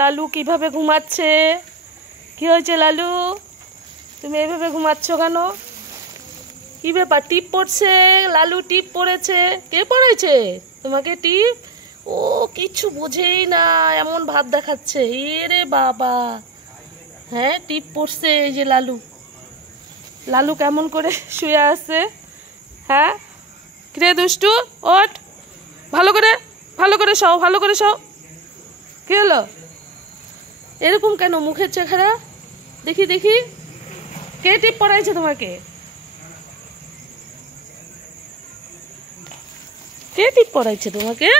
লালু কিভাবে ঘুমাচ্ছে। কি হয়েছে লালু, তুমি এইভাবে ঘুমাচ্ছ কেন? কি ব্যাপার? টিপ পড়ছে, লালু টিপ পড়েছে। কে পড়েছে তোমাকে টিপ? ও কিচ্ছু বোঝেই না, এমন ভাব দেখাচ্ছে। এরে বাবা, হ্যাঁ টিপ পড়ছে। এই যে লালু, লালু কেমন করে শুয়ে আছে। হ্যাঁ কিরে দুষ্টু, ওঠ, ভালো করে শও, ভালো করে শও। কি হলো এরকম কেন মুখের চেহারা? দেখি দেখি, কে টিপ পড়াইছে তোমাকে? কে টিপ পড়াইছে তোমাকে?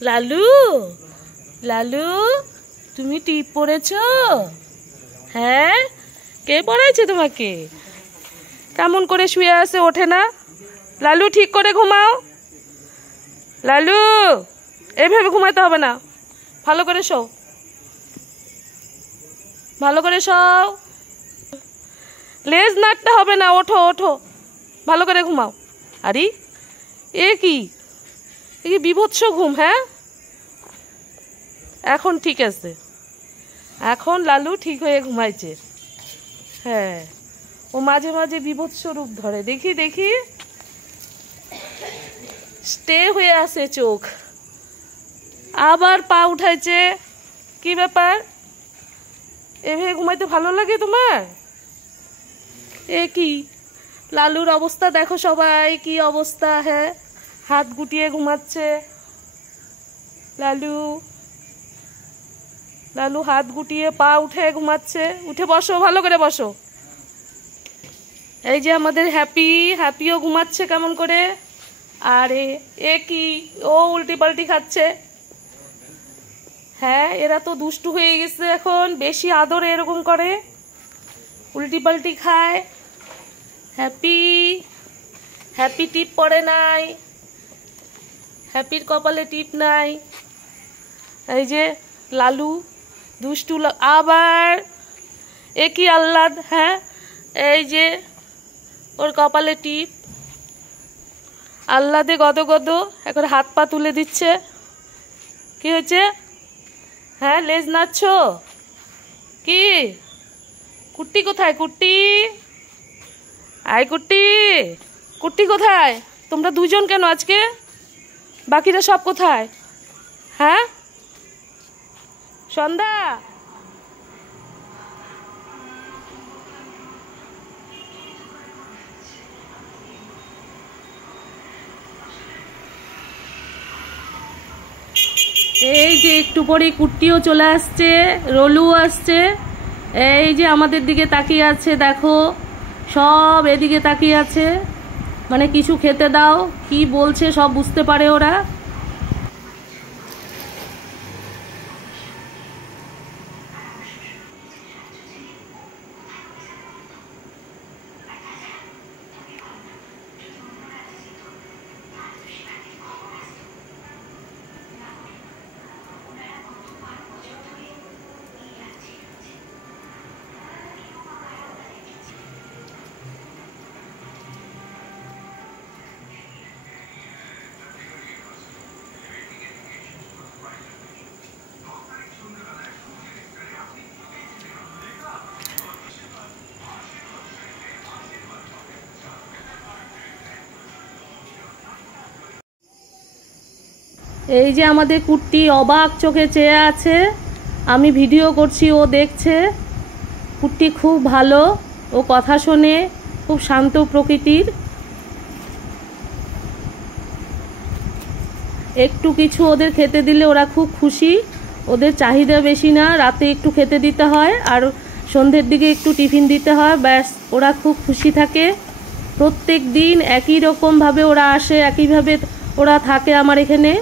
লালু, লালু তুমি টিপ পড়েছ? হ্যাঁ, কে পড়াইছে তোমাকে? কেমন করে শুয়ে আছে, ওঠে না। লালু ঠিক করে ঘুমাও। লালু এইভাবে ঘুমাতে হবে না, ভালো করে শো, ভালো করে শও। লেজ নাড়তে হবে না, ওঠো ওঠো, ভালো করে ঘুমাও। আরে এ কি বিভৎস ঘুম। হ্যাঁ এখন ঠিক আছে, এখন লালু ঠিক হয়ে ঘুমাইছে। হ্যাঁ, ও মাঝে মাঝে বিভৎস রূপ ধরে। দেখি দেখি, স্টে হয়ে আছে চোখ, আবার পা উঠাইছে। কি ব্যাপার, এভাবে ঘুমাইতে ভালো লাগে তোমার? এ কি লালুর অবস্থা দেখো সবাই, কি অবস্থা। হ্যাঁ, হাত গুটিয়ে ঘুমাচ্ছে লালু। লালু হাত গুটিয়ে পা উঠে ঘুমাচ্ছে। উঠে বসো, ভালো করে বসো। এই যে আমাদের হ্যাপি, হ্যাপিও ঘুমাচ্ছে কেমন করে। আরে এ কি, ও উল্টি পাল্টি খাচ্ছে। হ্যাঁ, এরা তো দুষ্টু হয়ে গেছে এখন, বেশি আদরে এরকম করে, উল্টি পাল্টি খায়। হ্যাপি, হ্যাপি টিপ পড়ে নাই, হ্যাপির কপালে টিপ নাই। এই যে লালু দুষ্টু, আবার এ কি আহ্লাদ। হ্যাঁ, এই যে ওর কপালে টিপ, আহ্লাদে গদ গদ, এখন হাত পা তুলে দিচ্ছে। কি হয়েছে? হ্যাঁ, লেজ নাড়ছ কি? কুট্টি কোথায়? কুট্টি, আয় কুট্টি, কুট্টি কোথায়? তোমরা দুজন কেন আজকে? বাকিরা সব কোথায়? হ্যাঁ সন্ধ্যা, এই যে একটু পরে কুট্টিও চলে আসছে, রলু আসছে। এই যে আমাদের দিকে তাকিয়ে আছে, দেখো সব এদিকে তাকিয়ে আছে, মানে কিছু খেতে দাও, কি বলছে সব বুঝতে পারে ওরা। এই যে আমাদের কুট্টি অবাক চোখে চেয়ে আছে, আমি ভিডিও করছি, ও দেখছে। কুট্টি খুব ভালো, ও কথা শোনে, খুব শান্ত প্রকৃতির। একটু কিছু ওদের খেতে দিলে ওরা খুব খুশি, ওদের চাহিদা বেশি না, রাতে একটু খেতে দিতে হয় আর সন্ধ্যের দিকে একটু টিফিন দিতে হয়, ব্যাস ওরা খুব খুশি থাকে। প্রত্যেক দিন একই রকমভাবে ওরা আসে, একইভাবে ওরা থাকে আমার এখানে।